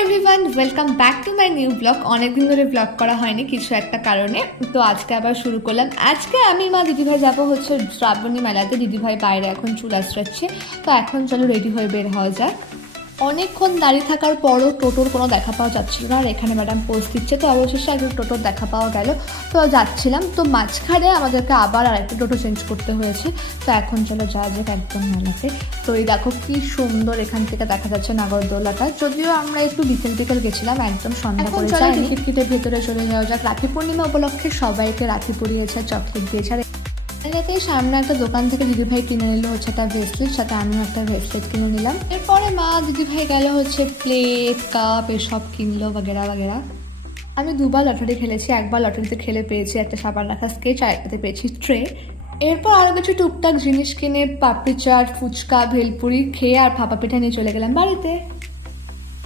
Everyone, welcome back to my new blog. অনেকদিন ধরে blog করা হয়নি কিছু একটা কারণে, তো আজকে আবার শুরু করলাম। আজকে আমি মা দিদিভাই যাবো হচ্ছে শ্রাবণী মেলাতে। দিদিভাই বাইরে এখন চুল আঁচড়াচ্ছে, তো এখন চলো রেডি হয়ে বের হওয়া যাক। অনেকক্ষণ দাঁড়িয়ে থাকার পরও টোটোর কোনো দেখা পাওয়া যাচ্ছিল না, আর এখানে ম্যাডাম পোস্ট দিচ্ছে, তো অবশেষে একটু টোটোর দেখা পাওয়া গেল। তো যাচ্ছিলাম, তো মাঝখানে আমাদেরকে আবার আরেকটা টোটো চেঞ্জ করতে হয়েছে। তো এখন চলো যাওয়া যাক একদম মেলাতে। তো এই দেখো কি সুন্দর এখান থেকে দেখা যাচ্ছে নাগরদোলাটা। যদিও আমরা একটু বিকেল বিকেল গেছিলাম, একদম সন্ধ্যা করে যাই। টিকিট কেটে ভেতরে চলে যাওয়া যাক। রাখি পূর্ণিমা উপলক্ষে সবাইকে রাখি পরিয়েছে, চকলেট দিয়েছে। আর এলাকায় সামনে একটা দোকান থেকে দিদিভাই কিনে নিল হচ্ছে একটা ব্রেসলেট, সাথে আমিও একটা ব্রেসলেট কিনে নিলাম। এরপরে মা দিদিভাই গেল হচ্ছে প্লেট কাপ এসব কিনলো বাগেরা বাগেরা। আমি দুবার লটারি খেলেছি, একবার লটারিতে খেলে পেয়েছি একটা সাবান রাখা স্কেচ, আর একটাতে পেয়েছি ট্রে। এরপর আরও কিছু টুকটাক জিনিস কিনে পাপড়ি চাট, ফুচকা, ভেলপুরি খেয়ে আর ভাপা পিঠা নিয়ে চলে গেলাম বাড়িতে।